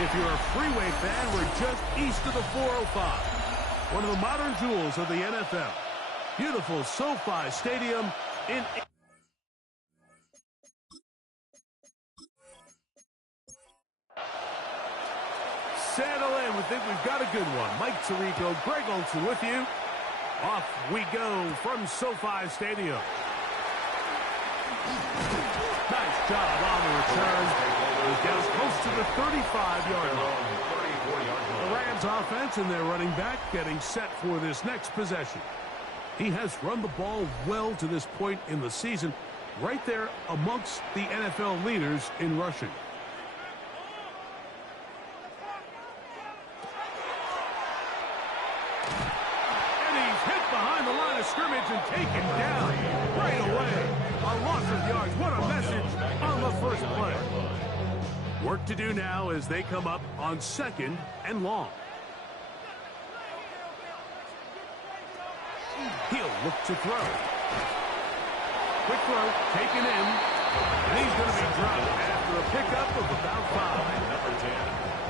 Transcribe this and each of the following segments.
If you're a freeway fan, we're just east of the 405. One of the modern jewels of the NFL. Beautiful SoFi Stadium in... Settle in. We think we've got a good one. Mike Tirico, Greg Olson with you. Off we go from SoFi Stadium. Nice job on the return. He's down close to the 35-yard line. The Rams offense and their running back getting set for this next possession. He has run the ball well to this point in the season, right there amongst the NFL leaders in rushing. Behind the line of scrimmage and taken down right away. A loss of yards. What a message on the first play. Work to do now as they come up on 2nd and long. He'll look to throw. Quick throw, taken in. And he's going to be dropped after a pickup of about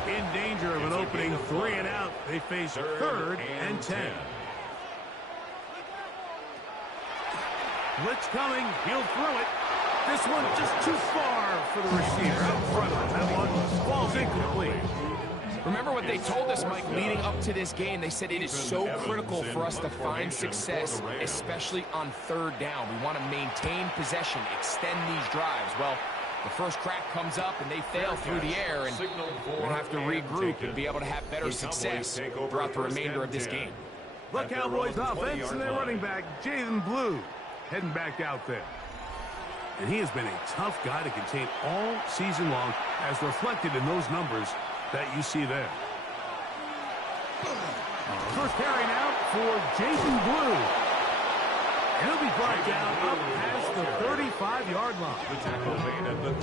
5. In danger of an opening 3 and out. They face 3rd and 10. Blitz coming. He'll throw it. This one just too far for the receiver. Out front of that one. Ball's incomplete. Remember what they told us, Mike, leading up to this game. They said it is so critical for us to find success, especially on 3rd down. We want to maintain possession, extend these drives. Well, the first crack comes up and they fail through the air, and we're going to have to regroup and be able to have better success throughout the remainder of this game. The Cowboys offense and their running back, Jaden Blue, heading back out there. And he has been a tough guy to contain all season long, as reflected in those numbers that you see there. First carry now for Jaden Blue. And he'll be brought down up past the 35-yard line.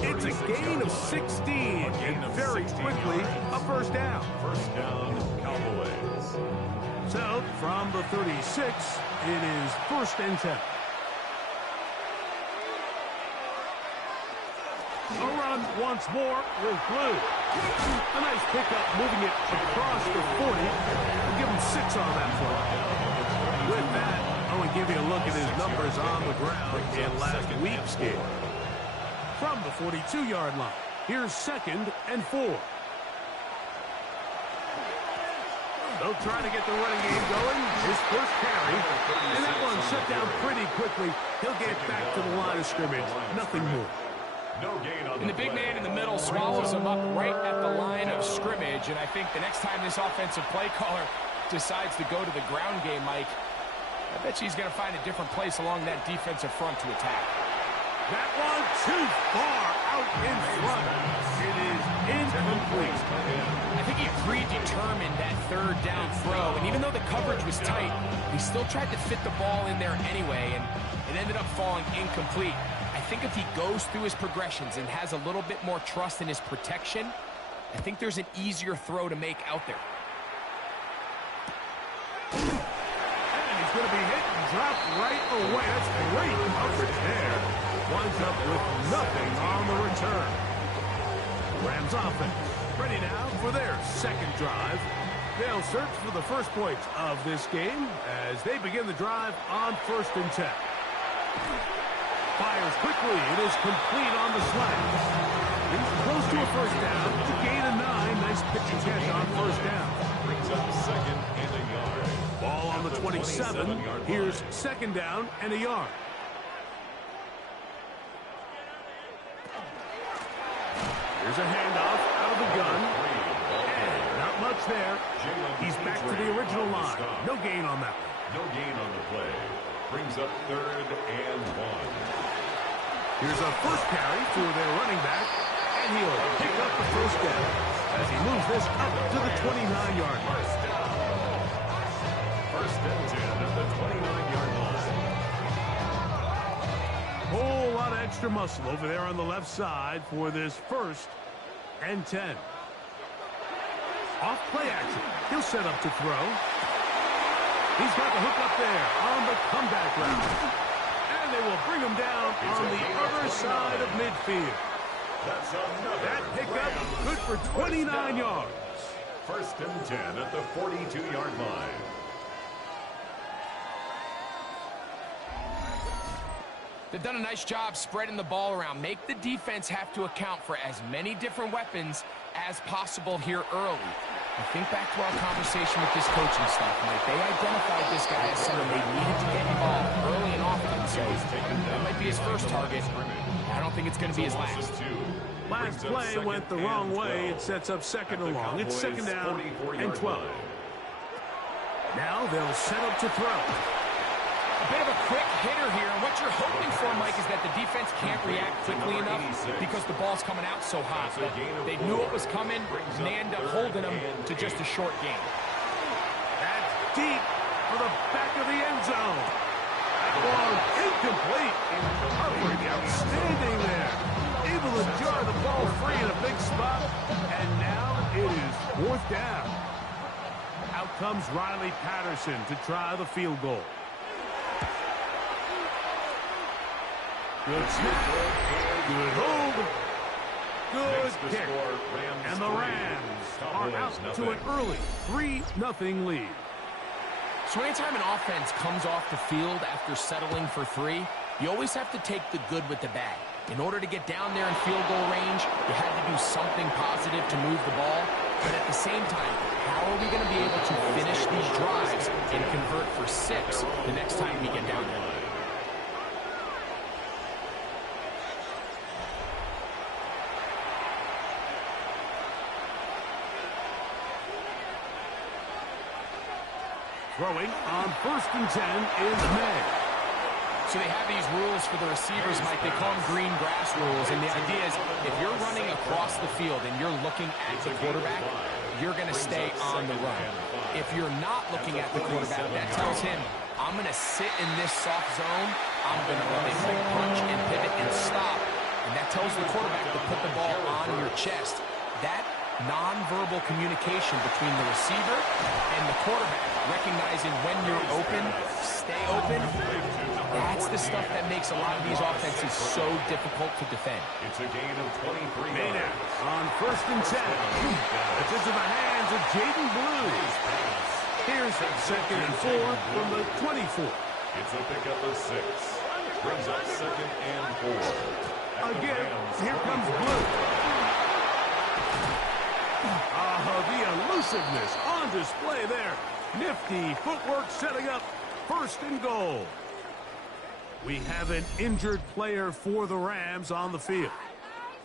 It's a gain of 16, and very quickly a first down. First down, Cowboys. So, from the 36, it is 1st and 10. A run once more with Blue. A nice pickup, moving it across the 40. We'll give him 6 on that one. With that, I want to give you a look at his numbers on the ground in last week's game. From the 42-yard line, here's 2nd and 4. They'll try to get the running game going. His first carry, and that one shut down pretty quickly. He'll get back to the line of scrimmage. Nothing more. And the big man in the middle swallows him up right at the line of scrimmage. And I think the next time this offensive play caller decides to go to the ground game, Mike, I bet you he's going to find a different place along that defensive front to attack. That one too far out in front. It is incomplete. I think he predetermined that 3rd down throw. And even though the coverage was tight, he still tried to fit the ball in there anyway. And it ended up falling incomplete. I think if he goes through his progressions and has a little bit more trust in his protection, I think there's an easier throw to make out there. And he's going to be hit and dropped right away. That's great coverage there. Winds up with nothing on the return. Rams offense ready now for their 2nd drive. They'll search for the first points of this game as they begin the drive on 1st and 10. Fires quickly. It is complete on the slant. He's close to a first down. To gain a 9. Nice pitch and catch on 1st down. Brings up 2nd and a yard. Ball on the 27. Here's 2nd down and a yard. Here's a handoff out of the gun. And not much there. He's back to the original line. No gain on that one. No gain on the play. Brings up 3rd and 1. Here's a first carry for their running back, and he'll pick up the first down as he moves this up to the 29-yard line. First and 10 at the 29-yard line. Whole lot of extra muscle over there on the left side for this 1st and 10. Off play action. He'll set up to throw. He's got the hook up there on the comeback route. And they will bring him down on the other side of midfield. That's another. That pickup good for 29 yards. First and 10 at the 42-yard line. They've done a nice job spreading the ball around. Make the defense have to account for as many different weapons as possible here early. I think back to our conversation with this coaching staff, Mike. They identified this guy as someone they needed to get involved early and often. So that might be his first target. I don't think it's going to be his last. Last play went the wrong way. It sets up second and long. It's second down and 12. Now they'll set up to throw. A bit of a quick hitter here, and what you're hoping for, Mike, is that the defense can't react quickly enough because the ball's coming out so hot. But they knew it was coming, and they end up holding them to just a short gain. That's deep for the back of the end zone. Ball incomplete. Coverage outstanding there. Able to jar the ball free in a big spot, and now it is fourth down. Out comes Riley Patterson to try the field goal. Good snap, good hold, good kick, and the Rams are out to an early 3-0 lead. So anytime an offense comes off the field after settling for 3, you always have to take the good with the bad. In order to get down there in field goal range, you had to do something positive to move the ball. But at the same time, how are we going to be able to finish these drives and convert for 6 the next time we get down there? Throwing on first and 10 is May. So they have these rules for the receivers, Mike. They call them green grass rules. And the idea is if you're running across the field and you're looking at the quarterback, you're going to stay on the run. If you're not looking at the quarterback, that tells him, I'm going to sit in this soft zone. I'm going to let him punch and pivot and stop. And that tells the quarterback to put the ball on your chest. That nonverbal communication between the receiver and the quarterback, recognizing when you're open, stay open, that's the stuff that makes a lot of these offenses so difficult to defend. It's a gain of 23 Made yards. on first and 10. It's into the hands of Jaden Blue. Here's second and 4 from the 24. It's a pickup of 6. Brings up second and 4. Again, here comes Blue. The elusiveness on display there. Nifty footwork setting up first and goal. We have an injured player for the Rams on the field.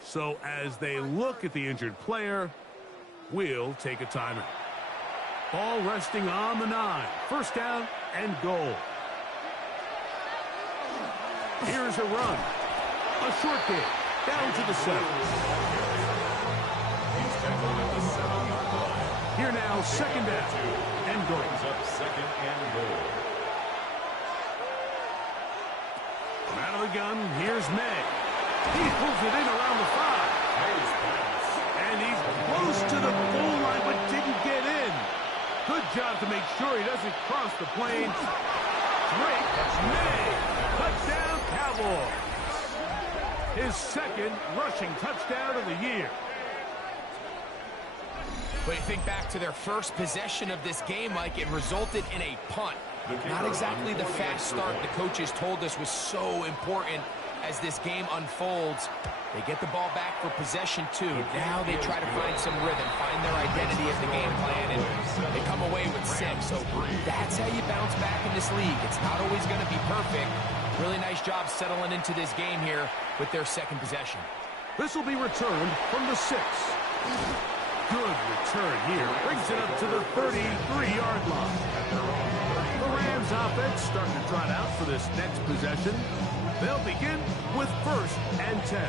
So as they look at the injured player, we'll take a timeout. Ball resting on the 9. First down and goal. Here's a run. A short kick down to the 7. Here now, second down and goal. Brings up second and goal. Out of the gun, here's May. He pulls it in around the 5. And he's close to the goal line, but didn't get in. Good job to make sure he doesn't cross the plane. Great, May. Touchdown, Cowboys. His second rushing touchdown of the year. But you think back to their first possession of this game, Mike, it resulted in a punt. Not exactly the fast start the coaches told us was so important as this game unfolds. They get the ball back for possession 2. Now they try to find some rhythm, find their identity as the game plan, and they come away with 6. So that's how you bounce back in this league. It's not always going to be perfect. Really nice job settling into this game here with their second possession. This will be returned from the 6. Good return here. Brings it up to the 33-yard line. The Rams offense starting to trot out for this next possession. They'll begin with first and 10.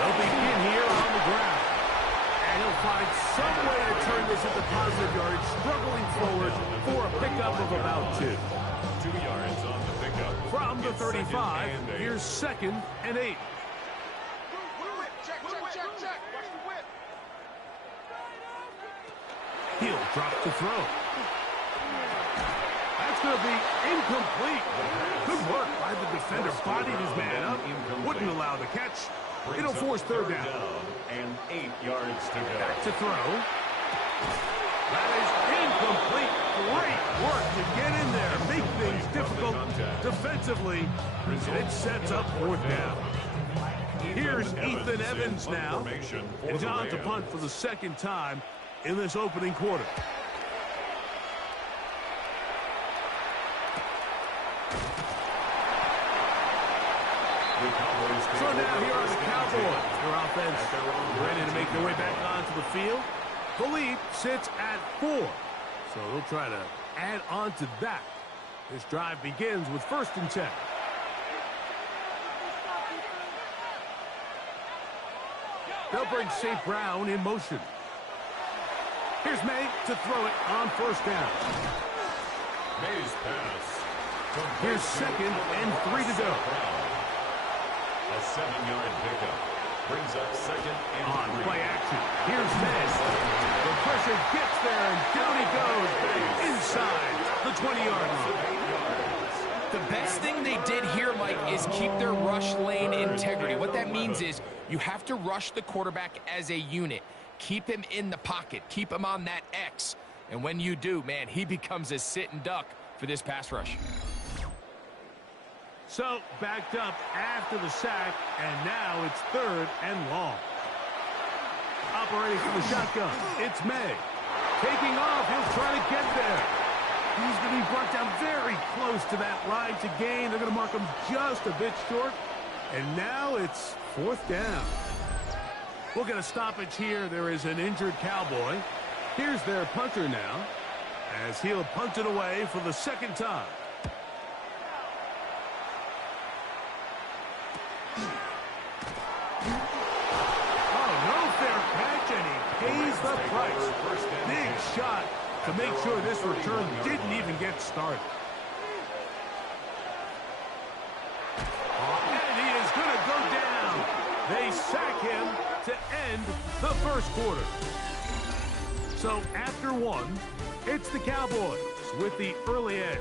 They'll begin here on the ground. And he'll find some way to turn this into positive yardage, struggling forward for a pickup of about 2. 2 yards on the pickup. From the 35, here's second and 8. He'll drop to throw. That's going to be incomplete. Good work by the defender. Bodied his man up. Wouldn't allow the catch. It'll force third down. And 8 yards to go. Back to throw. That is incomplete. Great work to get in there. Make things difficult defensively. And it sets up fourth down. Here's Ethan Evans now. And on to punt for the second time in this opening quarter. So now here are the Cowboys. Their offense ready to make their way back onto the field. The lead sits at 4. So they'll try to add on to that. This drive begins with 1st and 10. They'll bring St. Brown in motion. Here's May to throw it on 1st down. May's pass. Here's 2nd and 3 to go. A 7-yard pickup. Brings up 2nd and 3. On play action. Here's May. The pressure gets there, and down he goes inside the 20-yard line. The best thing they did here, Mike, is keep their rush lane integrity. What that means is you have to rush the quarterback as a unit. Keep him in the pocket. Keep him on that X. And when you do, man, he becomes a sit and duck for this pass rush. So, backed up after the sack, and now it's 3rd and long. Operating from the shotgun, it's May. Taking off, he'll try to get there. He's going to be brought down very close to that line to gain. They're going to mark him just a bit short. And now it's 4th down. We'll get a stoppage here. There is an injured Cowboy. Here's their punter now, as he'll punt it away for the 2nd time. Pays the price. Big shot to make sure this return didn't even get started. And he is going to go down. They sack him to end the 1st quarter. So after 1, it's the Cowboys with the early edge.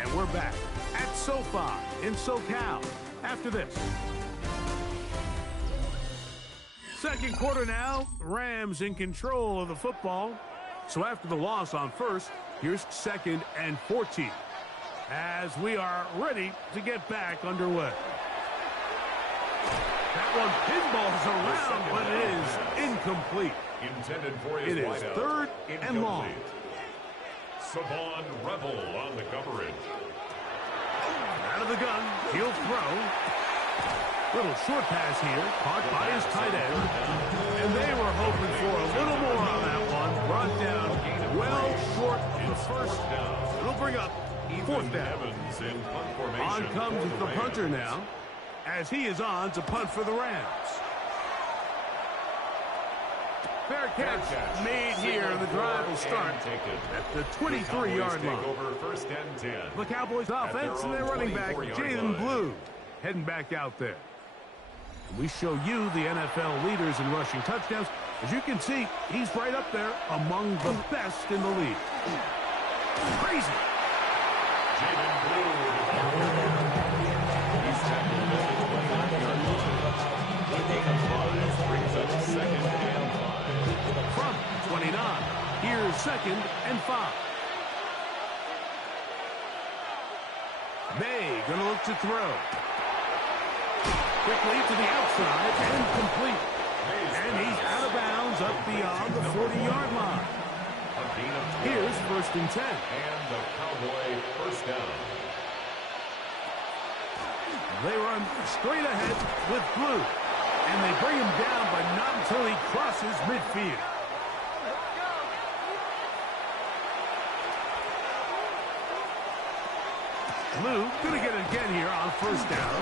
And we're back at SoFi in SoCal after this. 2nd quarter now, Rams in control of the football. So after the loss on 1st, here's 2nd and 14. As we are ready to get back underway. That one pinballs around, but it is incomplete. Intended for his it is 3rd and long. Savon Rebel on the coverage. Out of the gun, he'll throw. Little short pass here, caught by his tight end. And they were hoping for a little more on that one. Brought down well short of the 1st down. It'll bring up 4th down. On comes the punter now, as he is on to punt for the Rams. Fair catch made here, and the drive will start at the 23-yard line. The Cowboys offense and their running back, Jalen Blue, heading back out there. We show you the NFL leaders in rushing touchdowns. As you can see, he's right up there among the best in the league. Crazy. Jalen Blue. He's tackled at the 29-yard line. Brings up 2nd and 5. From 29, here's 2nd and 5. May gonna look to throw. Quickly to the outside and complete. And he's out of bounds up beyond the 40-yard line. Here's 1st and 10. And the Cowboy 1st down. They run straight ahead with Blue. And they bring him down, but not until he crosses midfield. Blue gonna get it again here on 1st down.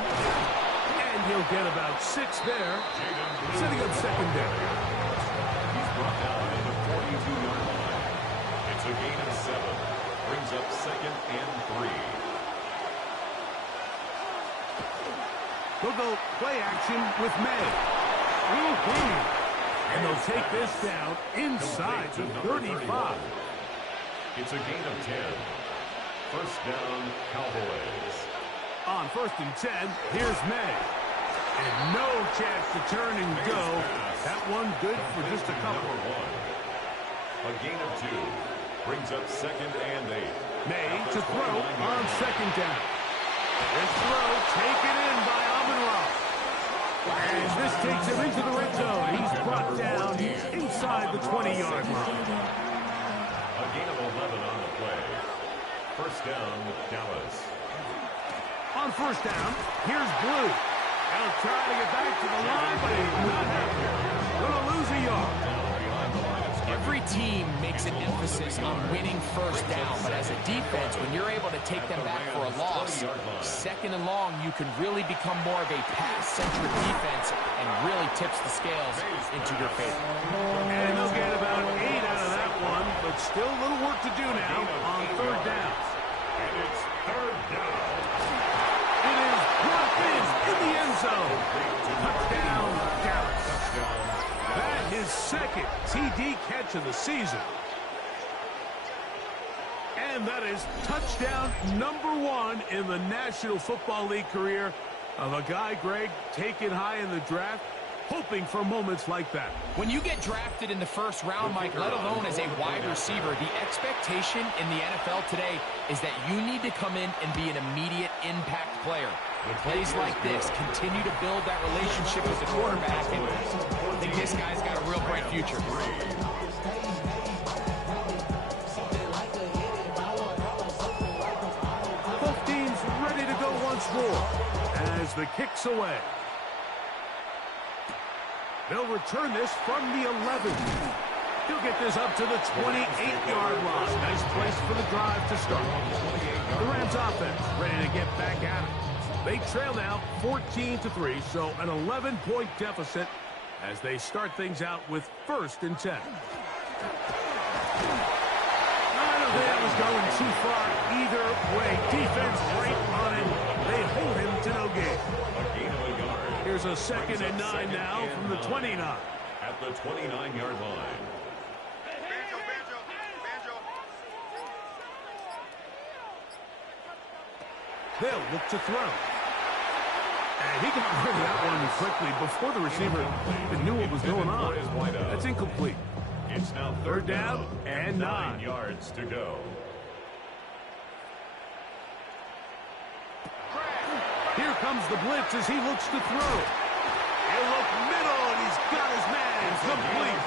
And he'll get about 6 there, setting up 2nd down. He's brought down at the 42-yard line. It's a gain of 7. Brings up 2nd and 3. They'll go play action with May. And they'll take this down inside the 35. It's a gain of 10. First down, Cowboys. On 1st and 10, here's May. And no chance to turn and go. That one good for just a couple. A gain of 2. Brings up 2nd and 8. May to throw on 2nd down. This throw taken in by Amon-Ra. And this takes him into the red zone. He's brought down. He's inside the 20-yard line. A gain of 11 on the play. First down, Dallas. On 1st down, here's Blue. He'll try to get back to the line, but he's not happy. Gonna lose a yard. Every team makes an emphasis on winning first down, but as a defense, when you're able to take them back for a loss, 2nd and long, you can really become more of a pass-centric defense and really tips the scales into your favor. And they'll get about 8 out of that one, but still a little work to do now on 3rd down. And it's 3rd down. It is brought in the end zone. Touchdown, Dallas. That is 2nd TD catch of the season. And that is touchdown number 1 in the National Football League career of a guy, Greg, taken high in the draft, hoping for moments like that. When you get drafted in the 1st round, Mike, let alone as a wide receiver, the expectation in the NFL today is that you need to come in and be an immediate impact player. Plays like this continue to build that relationship with the quarterback, and I think this guy's got a real bright future. Both teams ready to go once more as the kick's away. They'll return this from the 11. He'll get this up to the 28-yard line. Nice place for the drive to start. The Rams offense ready to get back at it. They trail now 14-3, so an 11-point deficit as they start things out with 1st and 10. I don't think that was going too far either way. Defense right on it. They hold him to no gain. A gain of a yard. Here's a 2nd and 9 now from the 29. At the 29-yard line. They'll look to throw. And he got rid of that one quickly before the receiver even knew what was going on. That's incomplete. It's now 3rd down and 9 yards to go. Here comes the blitz as he looks to throw. He'll look middle, and he's got his man complete.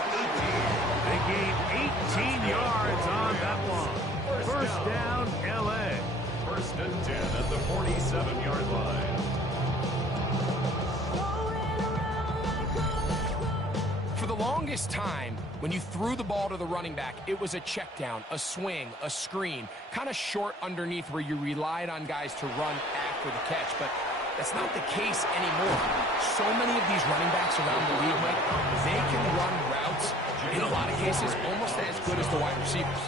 They gain 18 yards on that one. 1st down, L.A. 1st and 10 at the 47-yard line. For the longest time, when you threw the ball to the running back, it was a check down, a swing, a screen, kind of short underneath where you relied on guys to run after the catch. But that's not the case anymore. So many of these running backs around the league, Mike, they can run routes, in a lot of cases, almost as good as the wide receivers.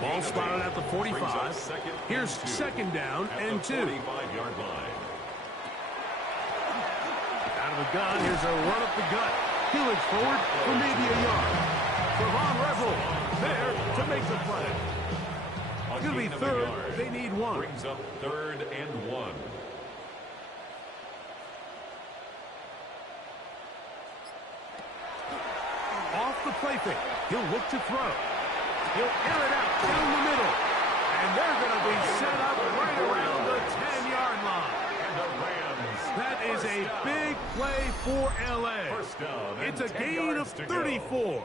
Ball spotted at the 45. Here's 2nd down and 2. 45-yard line. Out of the gun, here's a run up the gut. He looks forward for maybe a yard. Trevon Revel there to make the play. It's going to be 3rd. They need 1. Brings up 3rd and 1. Off the play fake. He'll look to throw. He'll air it out down the middle. And they're going to be set up right around the 10-yard line. And the Rams. That is a big play for L.A. First down. It's a gain of 34.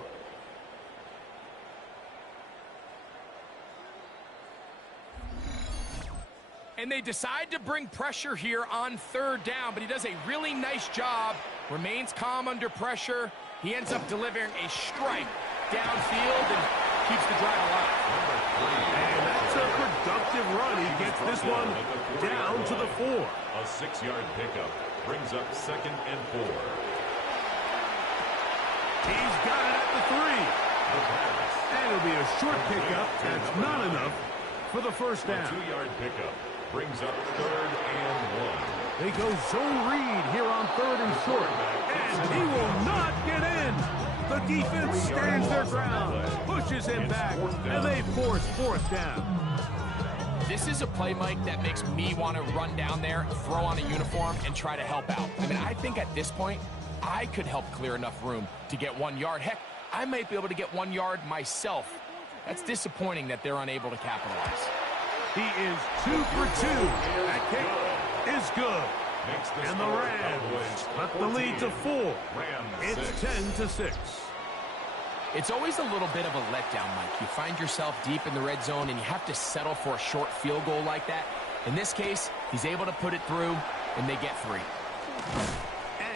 And they decide to bring pressure here on 3rd down, but he does a really nice job. Remains calm under pressure. He ends up delivering a strike downfield and keeps the drive alive. And that's a productive run. He gets this one down to the 4. A 6-yard pickup brings up 2nd and 4. He's got it at the 3. And it'll be a short pickup. That's not enough for the 1st down. A 2-yard pickup brings up 3rd and 1. They go zone read here on 3rd and short. And he will not get in. The defense stands their ground, pushes him back, and they force fourth down. This is a play, Mike, that makes me want to run down there, throw on a uniform, and try to help out. I mean, I think at this point, I could help clear enough room to get 1 yard. Heck, I might be able to get 1 yard myself. That's disappointing that they're unable to capitalize. He is 2 for 2. That kick is good. And the Rams cut the lead to 4. It's 10-6. It's always a little bit of a letdown, Mike. You find yourself deep in the red zone, and you have to settle for a short field goal like that. In this case, he's able to put it through, and they get 3.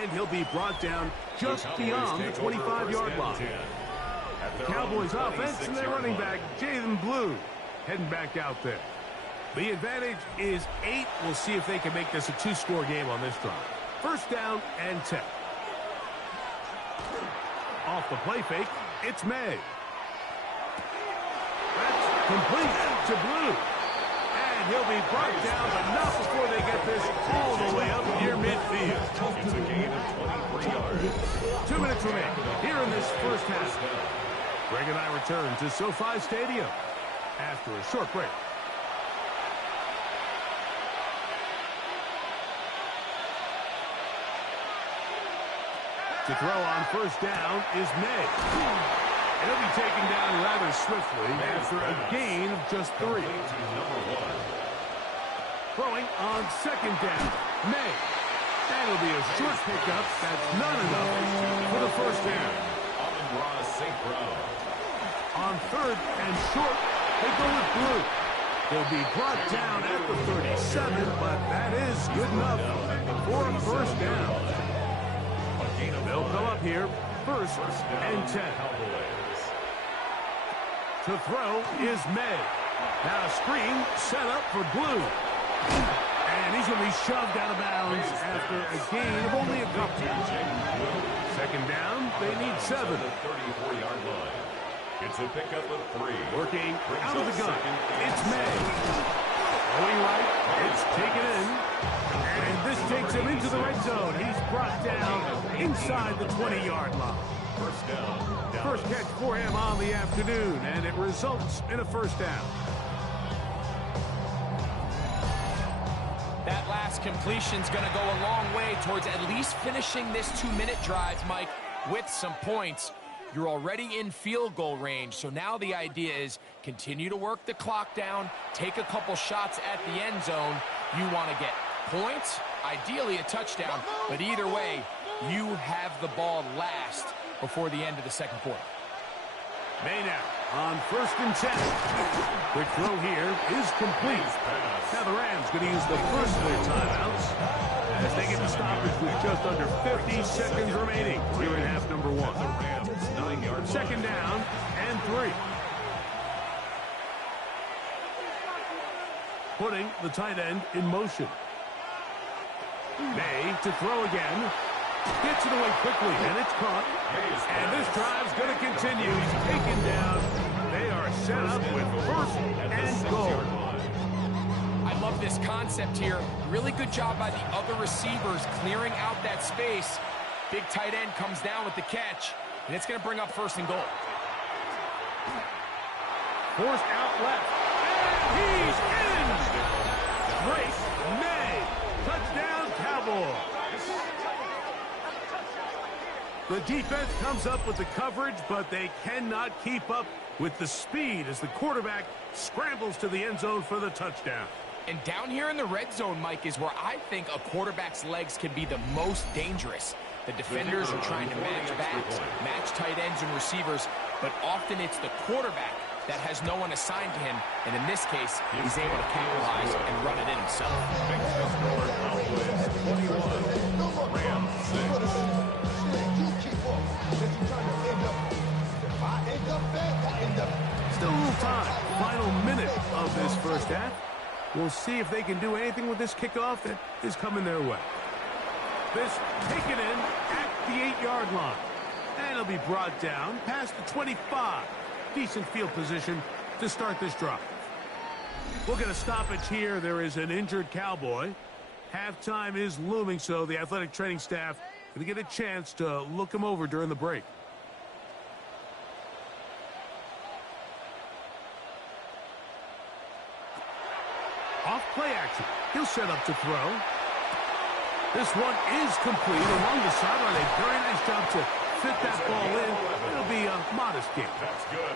And he'll be brought down just beyond the 25-yard line. The Cowboys offense and their running back, Jaden Blue, heading back out there. The advantage is 8. We'll see if they can make this a 2-score game on this drive. First down and 10. Off the play fake, it's May. That's complete to Blue. And he'll be brought down, but not before they get this all the way up near midfield. It's a gain of 23 yards. 2 minutes remain here in this first half. Greg and I return to SoFi Stadium after a short break. To throw on first down is May. And he'll be taken down rather swiftly after a gain of just 3. Throwing on second down, May. That'll be a short pickup. That's not enough for the first down. On third and short, they go with Blue. They'll be brought down at the 37, but that is good enough for a first down. They'll come up here, first and 10. To throw is May. Now a screen set up for Blue. And he's going to be shoved out of bounds after a gain of only a couple. Second down, they need 7. 34-yard line. It's a pickup of 3. Working out of the gun. It's May. Going right. It's taken in. And this takes him into the red zone. He's brought down inside the 20-yard line. First down. First catch for him on the afternoon, and it results in a first down. That last completion's going to go a long way towards at least finishing this 2-minute drive, Mike, with some points. You're already in field goal range, so now the idea is continue to work the clock down, take a couple shots at the end zone. You want to get points, ideally a touchdown, but either way, you have the ball last before the end of the second quarter. May now on first and 10. Quick throw here is complete. Now the Rams going to use the first of their timeouts as they get the stoppage with just under 50 seconds remaining here in half number 1. Second down and 3. Putting the tight end in motion. May to throw again. Gets it away quickly, and it's caught. And this drive's going to continue. He's taken down. They are set up with first and goal. I love this concept here. Really good job by the other receivers clearing out that space. Big tight end comes down with the catch, and it's going to bring up first and goal. Forced out left. And he's in! Drake May. Touchdown, Cowboys. The defense comes up with the coverage, but they cannot keep up with the speed as the quarterback scrambles to the end zone for the touchdown. And down here in the red zone, Mike, is where I think a quarterback's legs can be the most dangerous. The defenders are trying to match backs, match tight ends and receivers, but often it's the quarterback that has no one assigned to him, and in this case, he's able to capitalize and run it in himself. Still a little time. Final minute of this first half. We'll see if they can do anything with this kickoff that is coming their way. This taken in at the 8-yard line. And it'll be brought down past the 25. Decent field position to start this drive. We'll get a stoppage here. There is an injured Cowboy. Halftime is looming, so the athletic training staff going to get a chance to look him over during the break. Off play action. He'll set up to throw. This one is complete along the sideline. A very nice job to fit that ball in. It'll be a modest gain. That's good.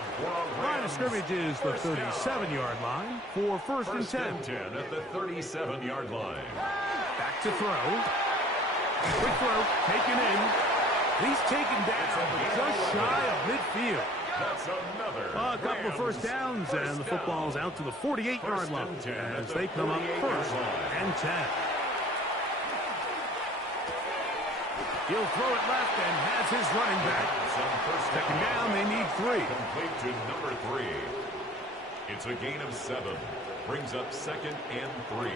Line of scrimmage is the 37-yard line for first and 10. At the 37-yard line. Back to throw. Quick throw, taken in. He's taken down just shy of midfield. That's another. A couple of first downs, and the football's out to the 48-yard line as they come up first and 10. He'll throw it left and has his running back. Second down, they need 3. Complete to number 3. It's a gain of 7. Brings up second and 3.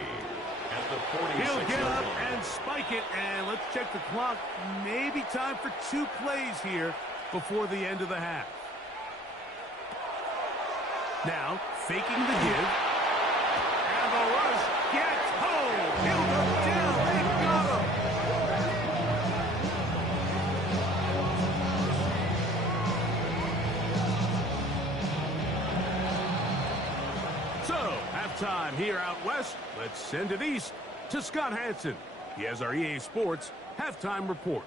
At the 46. He'll get up and spike it, and let's check the clock. Maybe time for 2 plays here before the end of the half. Now, faking the give. And the rush gets home. He'll go down. They got him. So, halftime here out west. Let's send it east to Scott Hansen. He has our EA Sports halftime report.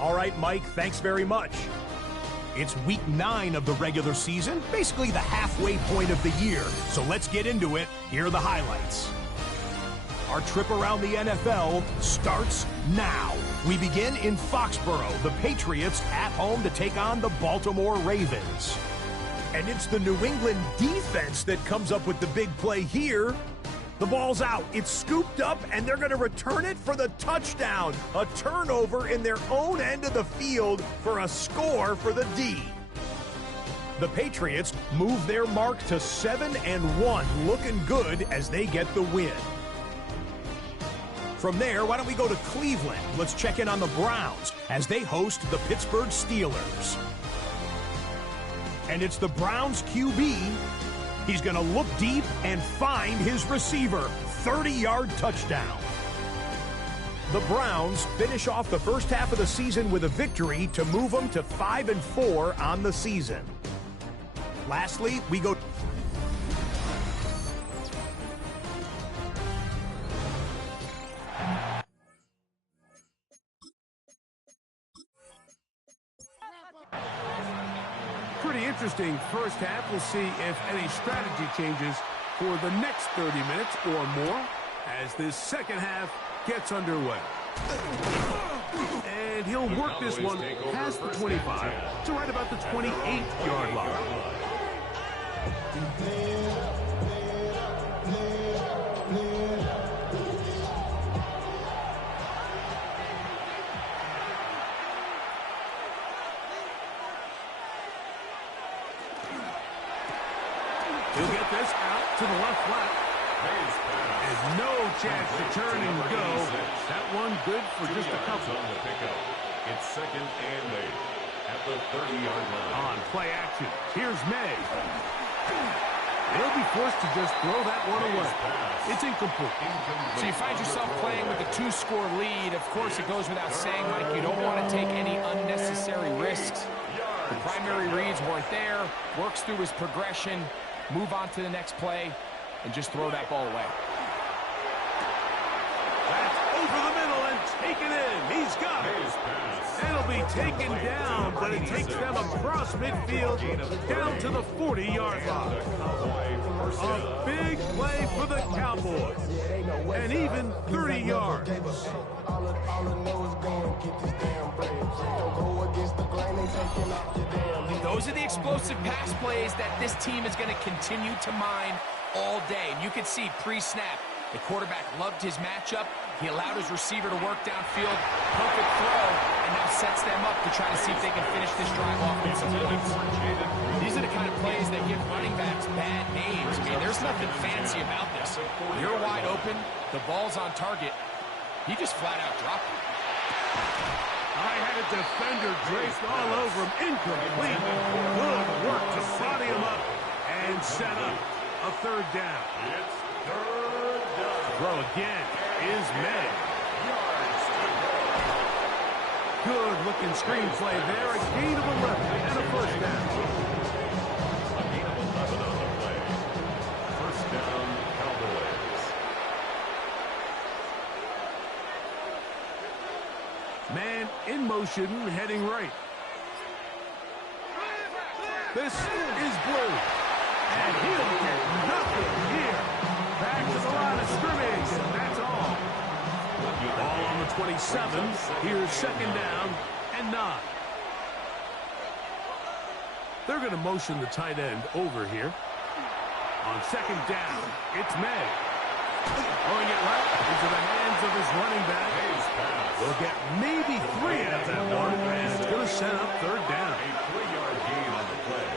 All right, Mike, thanks very much. It's week 9 of the regular season, basically the halfway point of the year. So let's get into it. Here are the highlights. Our trip around the NFL starts now. We begin in Foxborough, the Patriots at home to take on the Baltimore Ravens. And it's the New England defense that comes up with the big play here. The ball's out. It's scooped up, and they're going to return it for the touchdown. A turnover in their own end of the field for a score for the D. The Patriots move their mark to 7-1, looking good as they get the win. From there, why don't we go to Cleveland? Let's check in on the Browns as they host the Pittsburgh Steelers. And it's the Browns QB. He's going to look deep and find his receiver. 30-yard touchdown. The Browns finish off the first half of the season with a victory to move them to 5-4 on the season. Lastly, we go... Pretty interesting first half. We'll see if any strategy changes for the next 30 minutes or more as this second half gets underway. And he'll work this one past the 25 to right about the 28-yard line. He'll get this out to the left flat. There's no chance to turn and go. That one good for just a couple. On the pickup. It's second and 8 at the 30-yard line. On play action, here's May. They'll be forced to just throw that one away. It's incomplete. So you find yourself playing with a 2-score lead. Of course, it goes without saying, Mike, you don't want to take any unnecessary risks. The primary reads weren't there. Works through his progression. Move on to the next play and just throw that ball away. That's over the middle and taken in. He's got it. It'll be taken down, but it takes them across midfield down to the 40-yard line. A big play for the Cowboys. And even 30 yards. Those are the explosive pass plays that this team is going to continue to mine all day. And you can see pre-snap, the quarterback loved his matchup. He allowed his receiver to work downfield. Perfect throw, and now sets them up to try to see if they can finish this drive off with some points. These are the kind of plays that give running backs bad names. I mean, there's nothing fancy about this. You're wide open, the ball's on target. He just flat out dropped it. I had a defender draped all over him. Incomplete. Good work to body him up and set up a third down. It's third down. Throw again is May. Good looking screenplay there. A gain of 11 and a first down. A gain of motion heading right. This is blue. And he'll get nothing here. Back to the line of scrimmage, and that's all. Ball on the 27. Here's second down and 9. They're going to motion the tight end over here. On second down, it's May. Throwing it right into the hands of his running back. We'll get maybe 3 out of that one, and it's going to set up third down. A 3-yard gain on the play.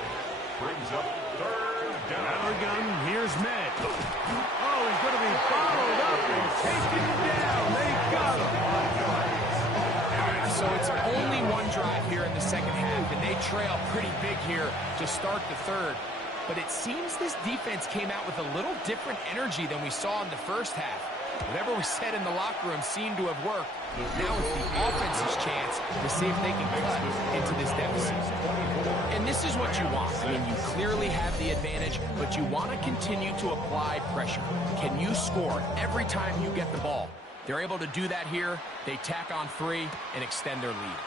Brings up third down. Now again, here's May. Oh, he's going to be followed up and taken down. They got him. So it's only one drive here in the second half, and they trail pretty big here to start the third. But it seems this defense came out with a little different energy than we saw in the first half. Whatever was said in the locker room seemed to have worked. Now it's the offense's chance to see if they can cut into this deficit. And this is what you want. I mean, you clearly have the advantage, but you want to continue to apply pressure. Can you score every time you get the ball? They're able to do that here. They tack on 3 and extend their lead.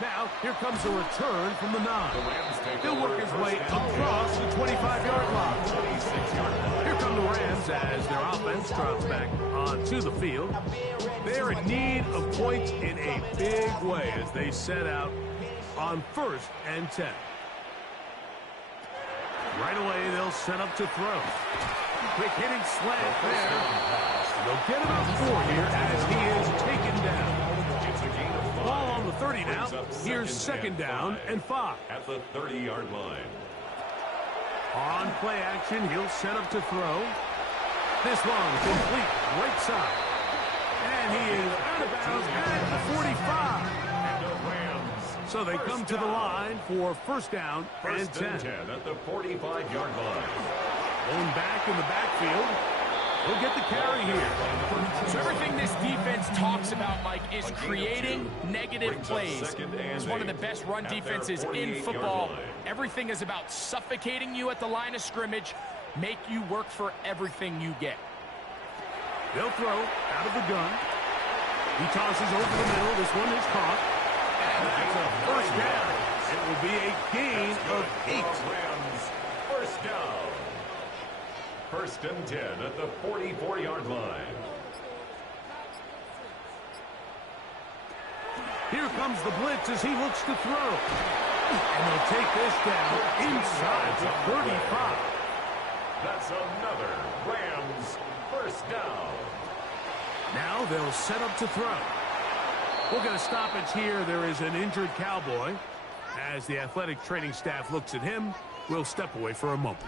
Now, here comes a return from the 9. He'll work his way across the 25-yard line. Here come the Rams as their offense drops back onto the field. They're in need of points in a big way as they set out on 1st and 10. Right away, they'll set up to throw. Quick hitting slant there. They'll get about 4 here as he is taken down. Ball on the 30 now. Here's second down and 5. At the 30-yard line. On play action, he'll set up to throw. This one complete, right side. And he is out of bounds at the 45. And the Rams. So they come to the line for first down and 10. At the 45-yard line. Going back in the backfield. He'll get the carry here. So everything this defense talks about, Mike, is creating negative plays. It's one of the best run defenses in football. Everything is about suffocating you at the line of scrimmage, make you work for everything you get. They'll throw out of the gun. He tosses over the middle. This one is caught. And that's a first down. It will be a gain of 8. Rams, first down. First and 10 at the 44-yard line. Here comes the blitz as he looks to throw. And they'll take this down inside the 35. That's another Rams first down. Now they'll set up to throw. We're going to stop it here. There is an injured Cowboy. As the athletic training staff looks at him, we'll step away for a moment.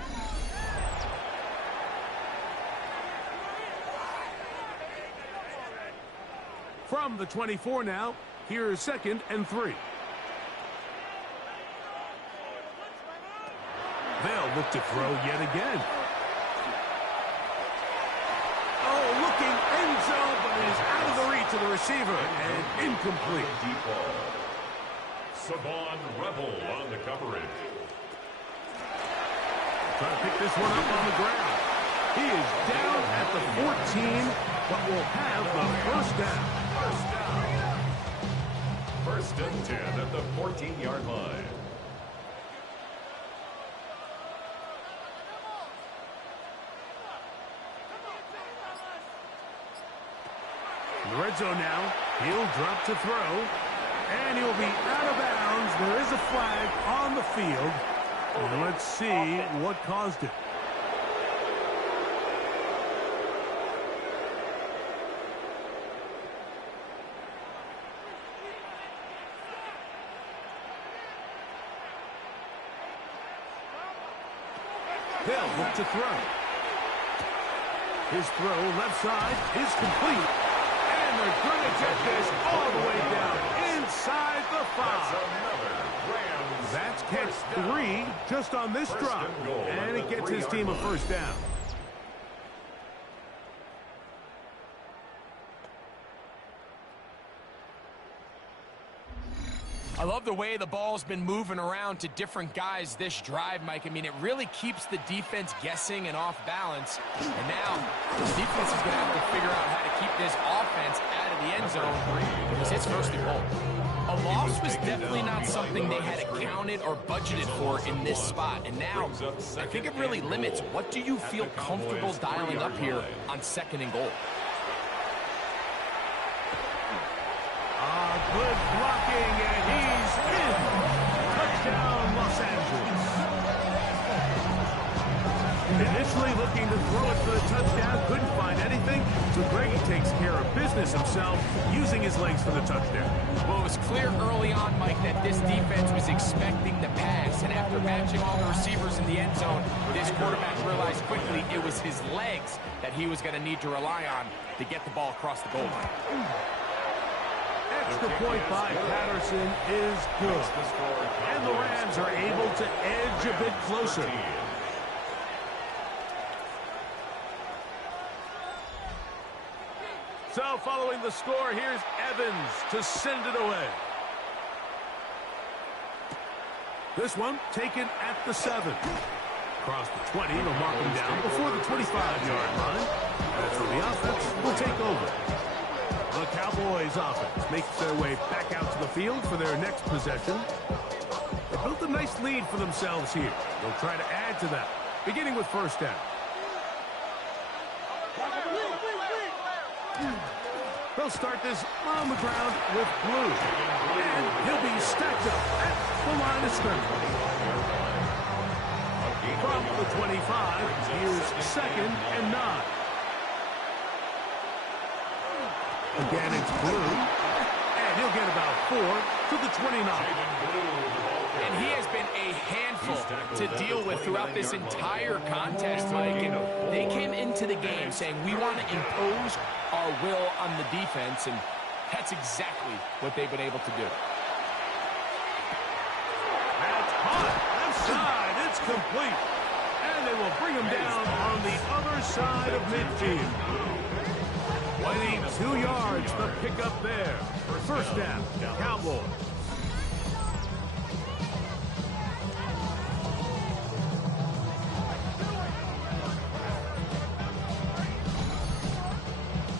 From the 24 now, here's second and 3. They'll look to throw yet again. Oh, looking end zone, but it is out of the reach of the receiver and incomplete. Deep ball. Savon Rebel on the coverage. Trying to pick this one up on the ground. He is down at the 14, but will have the first down. First and 10 at the 14-yard line. In the red zone now, he'll drop to throw, and he'll be out of bounds. There is a flag on the field, and let's see what caused it. They'll look to throw. His throw left side is complete. And they're going to get this all the way down inside the 5. That's catch 3 just on this drop. And it gets his team a first down. I love the way the ball's been moving around to different guys this drive, Mike. I mean, it really keeps the defense guessing and off balance. And now the defense is going to have to figure out how to keep this offense out of the end zone because it's first and goal. A loss was definitely not something they had accounted or budgeted for in this spot. And now, I think it really limits what do you feel comfortable dialing up here on 2nd and goal. Good blocking, and he's in. Touchdown, Los Angeles. Initially looking to throw it for the touchdown, couldn't find anything, so Grady takes care of business himself, using his legs for the touchdown. Well, it was clear early on, Mike, that this defense was expecting the pass, and after matching all the receivers in the end zone, this quarterback realized quickly it was his legs that he was going to need to rely on to get the ball across the goal line. Extra point by Patterson is good. And the Rams are able to edge a bit closer. So following the score, here's Evans to send it away. This one taken at the 7. Across the 20, they'll mark him down before the 25-yard line. That's where the offense will take over. The Cowboys offense makes their way back out to the field for their next possession. They built a nice lead for themselves here. They'll try to add to that, beginning with first down. They'll start this on the ground with Blue. And he'll be stacked up at the line of scrimmage. From the 25, here's 2nd and 9. Again, it's Blue, and he'll get about 4 to the 29. And he has been a handful to deal with throughout this entire contest, Mike. And they came into the game saying, we want to impose our will on the defense, and that's exactly what they've been able to do. That's hot. Left side, it's complete. And they will bring him down on the other side of midfield. 22 yards, the pickup there. First down, Cowboys.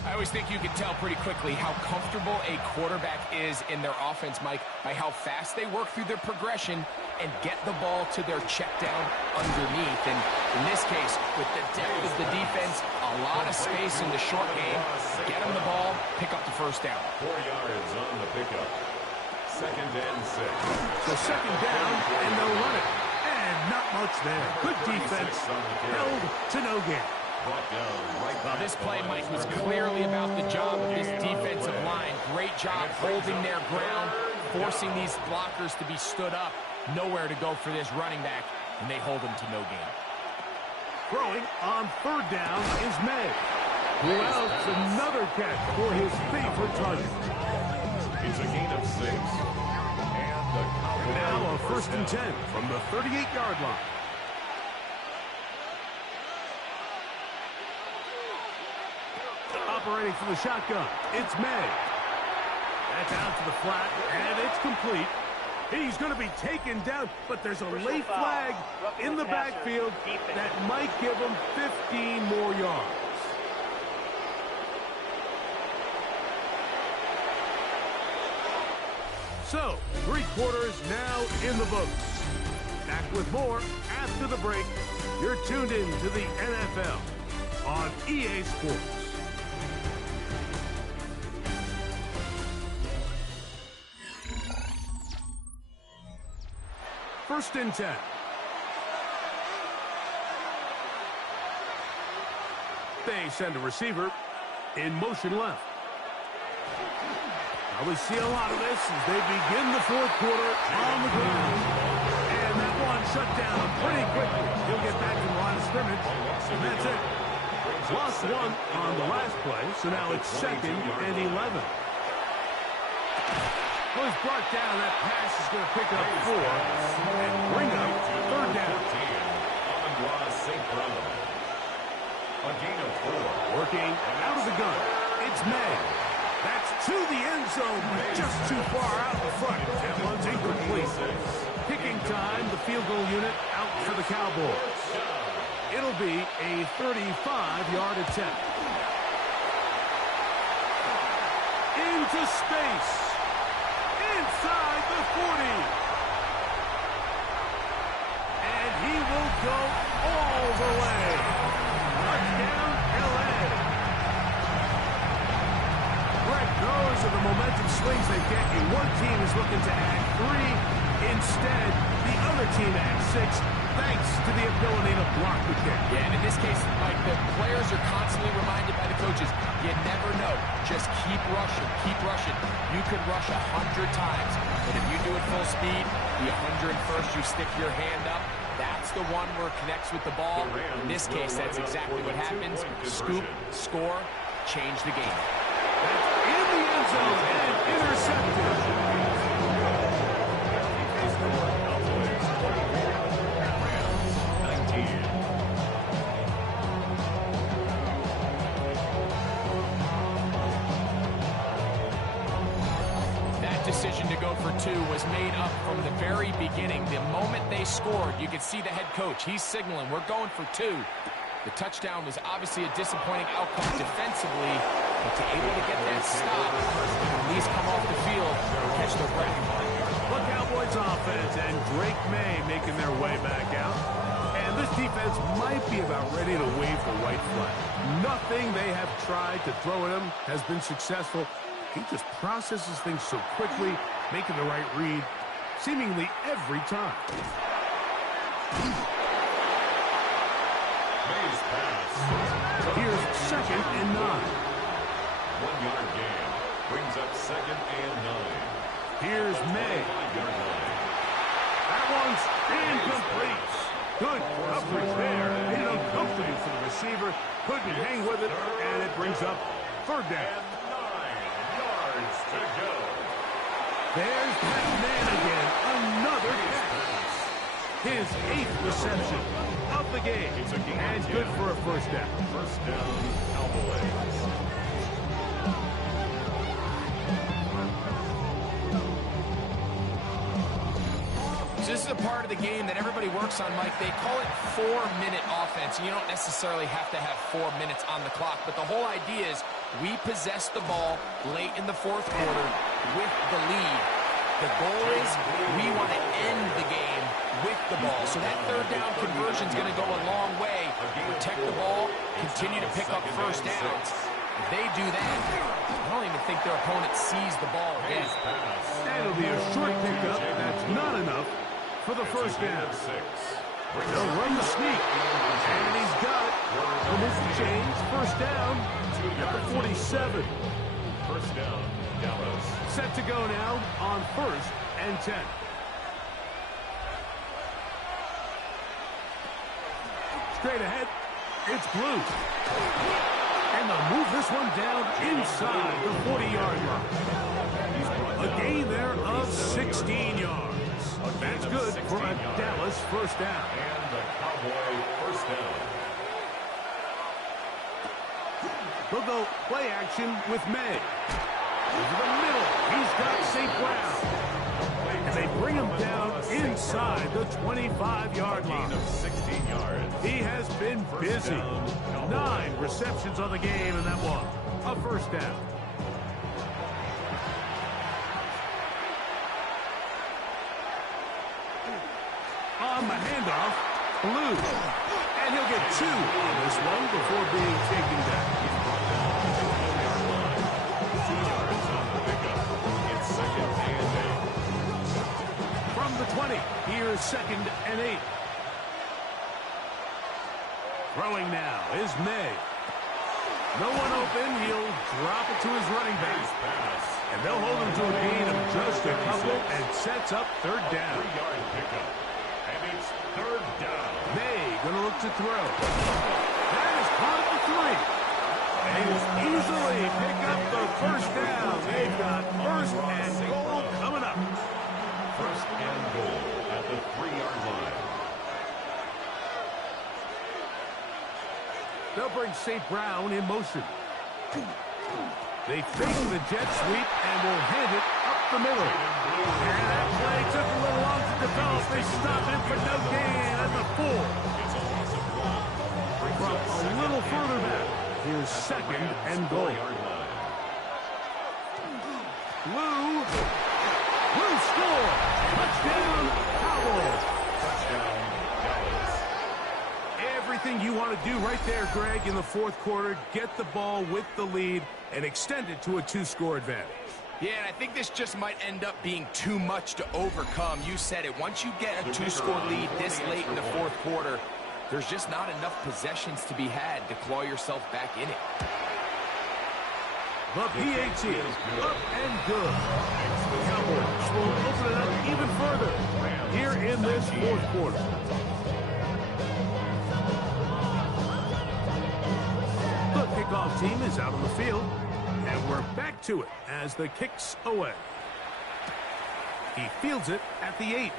I always think you can tell pretty quickly how comfortable a quarterback is in their offense, Mike, by how fast they work through their progression and get the ball to their check down underneath. And in this case, with the depth of the defense, a lot of space in the short game, get them the ball, pick up the first down. 4 yards on the pickup. 2nd and 6. So 2nd down, and they'll run it. And not much there. Good defense, held to no gain. Well, this play, Mike, was clearly about the job of this defensive line. Great job holding their ground, forcing these blockers to be stood up. Nowhere to go for this running back, and they hold him to no gain. Throwing on 3rd down is May. Who else? Another catch for his favorite target. It's a gain of 6. And the Cowboys Now a 1st and 10 from the 38-yard line. Operating from the shotgun, it's May. That's out to the flat, and it's complete. He's going to be taken down, but there's a late flag in the backfield that might give him 15 more yards. So, 3 quarters now in the books. Back with more after the break. You're tuned in to the NFL on EA Sports. First and 10. They send a receiver in motion left. Now we see a lot of this as they begin the 4th quarter on the ground. And that one shut down pretty quickly. He'll get back to the line of scrimmage, and that's it. Lost 1 on the last play, so now it's 2nd and 11. Well, he's brought down. That pass is going to pick up 4 and bring up 3rd down. A gain of 4. Working out of the gun. It's May. That's to the end zone, but just too far out in front. That one's incomplete. Kicking time, the field goal unit out for the Cowboys. It'll be a 35-yard attempt. Into space. Inside away. Touchdown, LA. Greg, those are the momentum swings they get you. One team is looking to add 3. Instead, the other team adds 6, thanks to the ability to block the kick. Yeah, and in this case, Mike, the players are constantly reminded by the coaches, you never know. Just keep rushing, keep rushing. You could rush 100 times, but if you do it full speed, the 101st, you stick your hand up, that's the one where it connects with the ball. In this case, that's exactly what happens. Scoop, score, change the game. That's in the end zone and intercepted. Decision to go for 2 was made up from the very beginning. The moment they scored, you could see the head coach. He's signaling, we're going for 2. The touchdown was obviously a disappointing outcome defensively, but to able to get that stop, at least come off the field, catch their breath. The Cowboys offense and Drake May making their way back out. And this defense might be about ready to wave the white flag. Nothing they have tried to throw at him has been successful. He just processes things so quickly, making the right read, seemingly every time. May's pass. Here's 2nd and 9. 1-yard gain. Brings up 2nd and 9. Here's May. 5-yard line. That one's incomplete. Good coverage there. Made it uncomfortable for the receiver. Couldn't hang with it, and it brings up 3rd down. To go. There's that man again. Another catch. His 8th reception of the game. And good for a 1st down. 1st down, Cowboys. So this is a part of the game that everybody works on, Mike. They call it 4-minute offense. You don't necessarily have to have 4 minutes on the clock, but the whole idea is we possess the ball late in the 4th quarter with the lead. The goal is we want to end the game with the ball. So that 3rd down conversion is going to go a long way. Protect the ball, continue to pick up 1st downs. If they do that, I don't even think their opponent sees the ball again. That'll be a short pickup. That's not enough for the 1st down. They'll run the sneak. And he's got it. From his change, 1st down at the 47. 1st down, Dallas. Set to go now on 1st and 10. Straight ahead, it's Blue. And they'll move this one down inside the 40-yard line. A gain there of 16 yards. That's good for a Dallas 1st down. And the Cowboy 1st down. They'll go play action with May. Over the middle, he's got St. Brown. And they bring him down inside the 25-yard line. Gain of 16 yards. He has been busy. 9 receptions on the game, and that one, a 1st down. On the handoff, Blue. And he'll get 2 on this one before being taken down. From the 20, here's 2nd and 8. Throwing now is May. No one open. He'll drop it to his running back. And they'll hold him to a gain of just a couple and sets up 3rd down. 3-yard pickup. And it's 3rd down. May going to look to throw. That is caught at the 3. And will easily pick up the 1st down. They've got 1st and goal coming up. 1st and goal at the 3-yard line. They'll bring St. Brown in motion. They fake the jet sweep and will hand it up the middle. And that play took a little long to develop. They stop him for no gain at the 4. It's a loss of 1. From a little further back, here's 2nd and goal. Blue score. Touchdown, Cowboys. Touchdown, Dallas. Everything want to do right there, Greg, in the fourth quarter, get the ball with the lead and extend it to a 2-score advantage. Yeah, and I think this just might end up being too much to overcome. You said it. Once you get a 2-score lead this late in the fourth quarter, there's just not enough possessions to be had to claw yourself back in it. The PAT is up and good. The Cowboys will open it up even further here in this fourth quarter. The kickoff team is out on the field, and we're back to it as the kick's away. He fields it at the 8.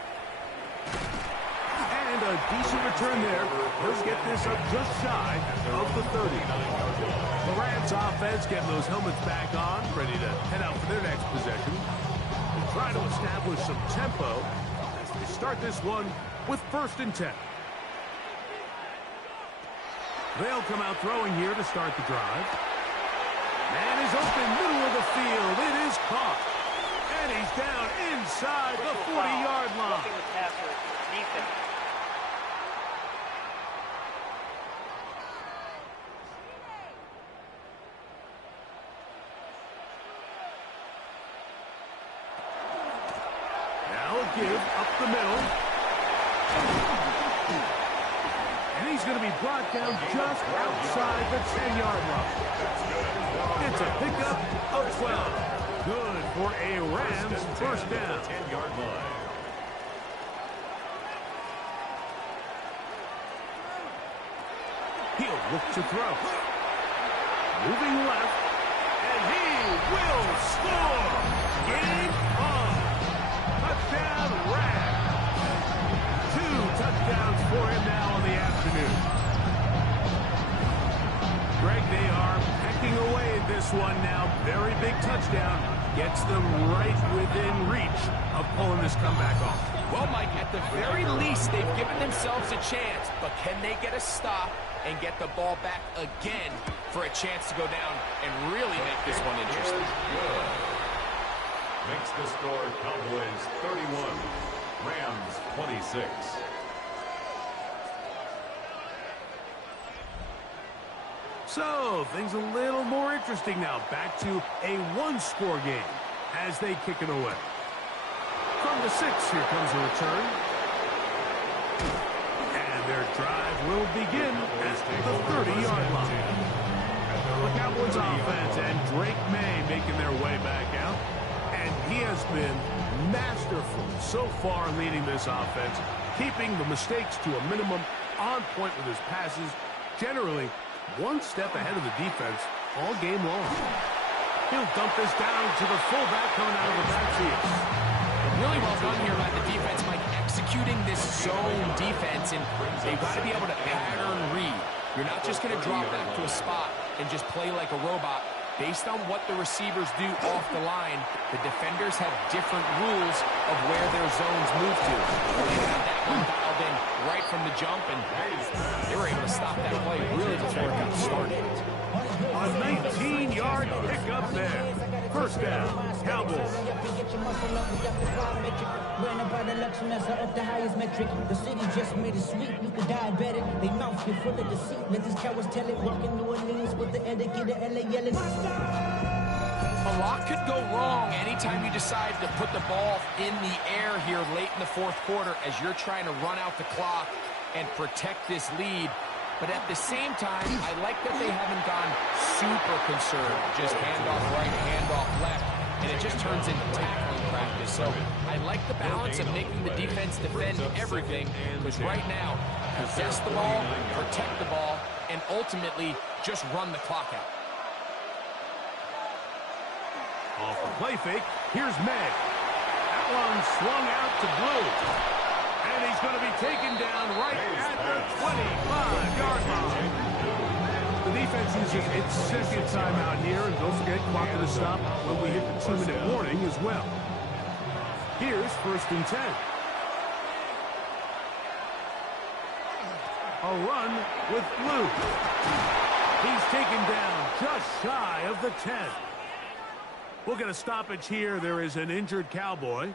And a decent return there. He'll get this up just shy of the 30. The Rams offense getting those helmets back on, ready to head out for their next possession. They try to establish some tempo as they start this one with 1st and 10. They'll come out throwing here to start the drive. Man is open, middle of the field. It is caught. And he's down inside the 40-yard line. Now a give up the middle. And he's going to be brought down just outside the 10-yard line. It's a pickup of 12. Good for a Rams first down. 10-yard line. He'll look to throw. Moving left. And he will score. Game on. Touchdown, Rams. 2 touchdowns for him now on the afternoon. Greg, they are pecking away at this one now. Very big touchdown. Gets them right within reach of pulling this comeback off. Well, Mike, at the very least, they've given themselves a chance. But can they get a stop and get the ball back again for a chance to go down and really make this one interesting? Makes the score Cowboys 31, Rams 26. So, things a little more interesting now. Back to a 1-score game as they kick it away. From the 6, here comes a return. And their drive will begin at the 30-yard line. The Cowboys offense and Drake May making their way back out. And he has been masterful so far leading this offense, keeping the mistakes to a minimum, on point with his passes, generally one step ahead of the defense all game long. He'll dump this down to the fullback coming out of the backfield. Really well done here by the defense, Mike, executing this zone defense, and they've got to be able to pattern read. You're not just going to drop back to a spot and just play like a robot. Based on what the receivers do off the line, the defenders have different rules of where their zones move to. They had that one dialed in right from the jump, and they were able to stop that play really before it got started. A 19-yard pickup there. First down, Cowboys. The highest metric. The city just made it sweet. You could die better. They mouth get full of deceit. Let these cowards tell it. Walking New Orleans with the etiquette of LA yelling. A lot could go wrong anytime you decide to put the ball in the air here late in the fourth quarter as you're trying to run out the clock and protect this lead. But at the same time, I like that they haven't gone super conservative. Just handoff right, handoff left, and it just turns into tackling practice. So I like the balance of making the defense defend everything, because right now, possess the ball, protect the ball, and ultimately just run the clock out. Off the play fake, here's May. That one swung out to Blue. And he's going to be taken down right at the 25-yard line. The defense uses its second timeout here, and don't forget, clock to the stop when we hit the 2-minute warning as well. Here's 1st and 10. A run with Blue. He's taken down just shy of the 10. We'll get a stoppage here. There is an injured Cowboy.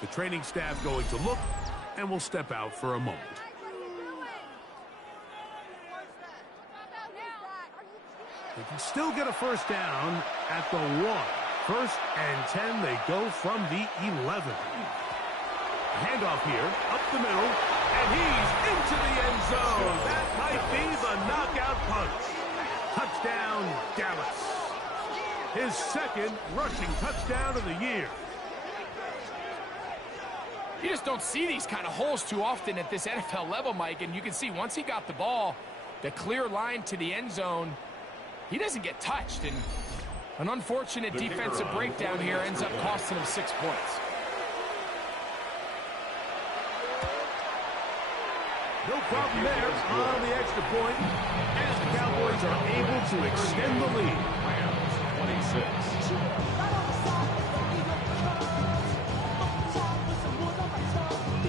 The training staff going to look, and we'll step out for a moment. They can still get a first down at the 1. First and 10, they go from the 11. Handoff here, up the middle, and he's into the end zone. That might be the knockout punch. Touchdown, Dallas. His second rushing touchdown of the year. You just don't see these kind of holes too often at this NFL level, Mike, and you can see once he got the ball, the clear line to the end zone, he doesn't get touched, and an unfortunate defensive breakdown here ends up costing him 6 points. No problem there on the extra point, as the Cowboys are able to extend the lead. Rams 26.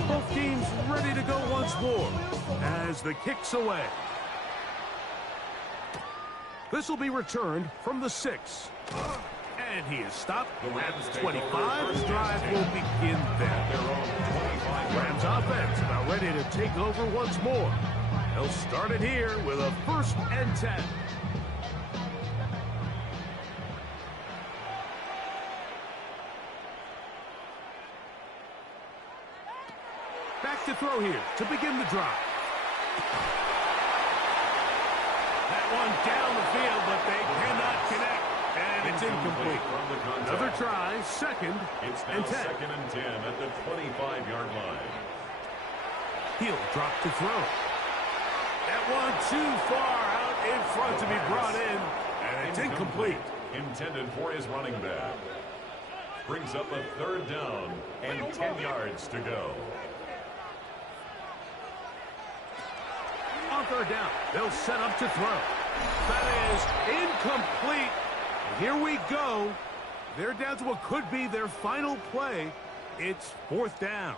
Both teams ready to go once more as the kick's away. This will be returned from the 6. And he is stopped at the 25. The drive will begin then. Rams offense about ready to take over once more. They'll start it here with a 1st and 10. Back to throw here to begin the drive. That one down the field, but they cannot connect. And it's incomplete. Another try, 2nd and 10. 2nd and 10 at the 25-yard line. He'll drop to throw. That one too far out in front to be brought in. And it's incomplete. Intended for his running back. Brings up a 3rd down and 10 yards to go. On 3rd down, they'll set up to throw. That is incomplete. Here we go. They're down to what could be their final play. It's 4th down.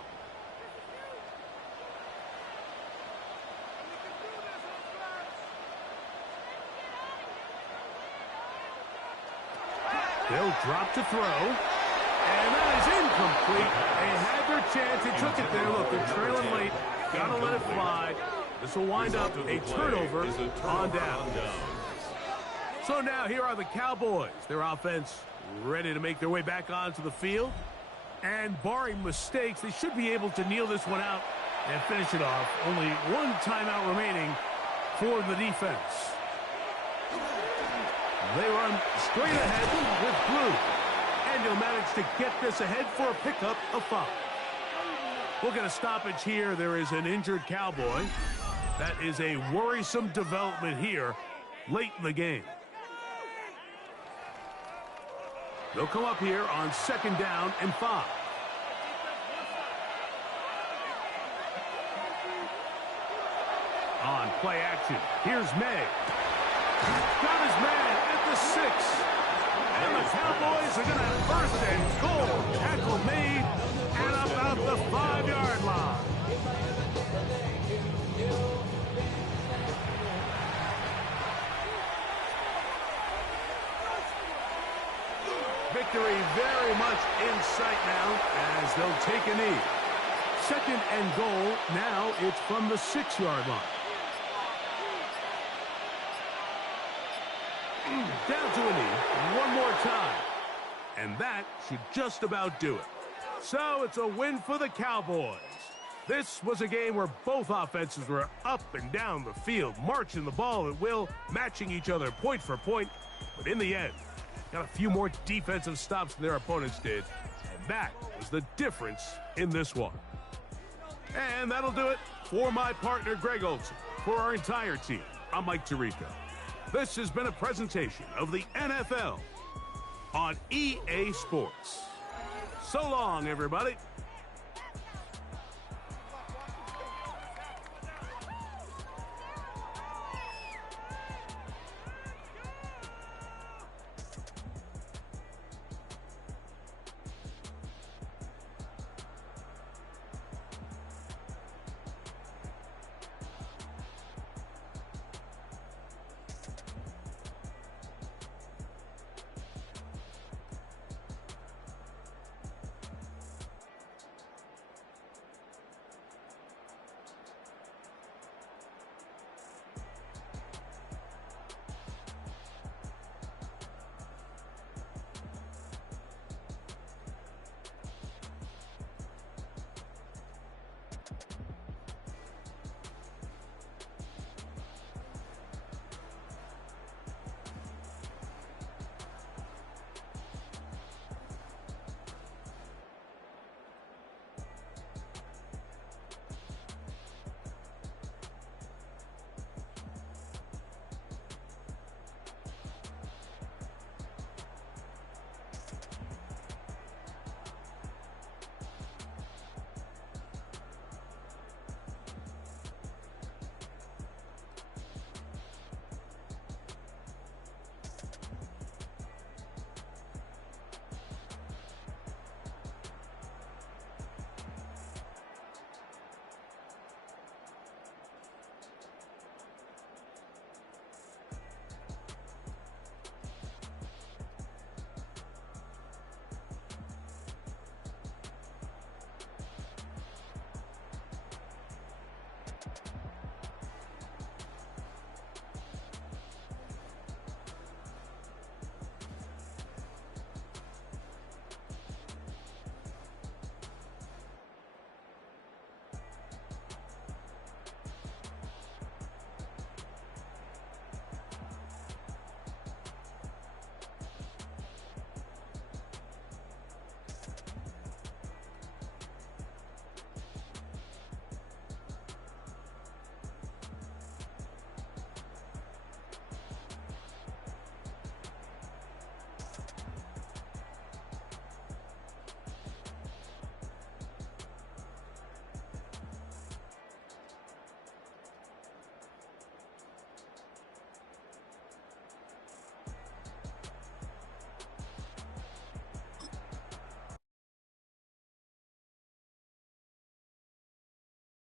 They'll drop to throw. And that is incomplete. They had their chance. They took it there. Look, they're trailing late. Gotta let it fly. This will wind up a turnover on down. So now here are the Cowboys. Their offense ready to make their way back onto the field. And barring mistakes, they should be able to kneel this one out and finish it off. Only one timeout remaining for the defense. They run straight ahead with blue. And he'll manage to get this ahead for a pickup of 5. We'll get a stoppage here. There is an injured Cowboy. That is a worrisome development here late in the game. They'll come up here on 2nd down and 5. On play action, here's May. Got his man at the 6. And the Cowboys are going to have 1st and goal. Tackle made and about the 5-yard line. Victory very much in sight now as they'll take a knee. 2nd and goal. Now it's from the 6-yard line. Down to a knee one more time. And that should just about do it. So it's a win for the Cowboys. This was a game where both offenses were up and down the field, marching the ball at will, matching each other point for point. But in the end, got a few more defensive stops than their opponents did. And that was the difference in this one. And that'll do it for my partner, Greg Olson. For our entire team, I'm Mike Tirico. This has been a presentation of the NFL on EA Sports. So long, everybody.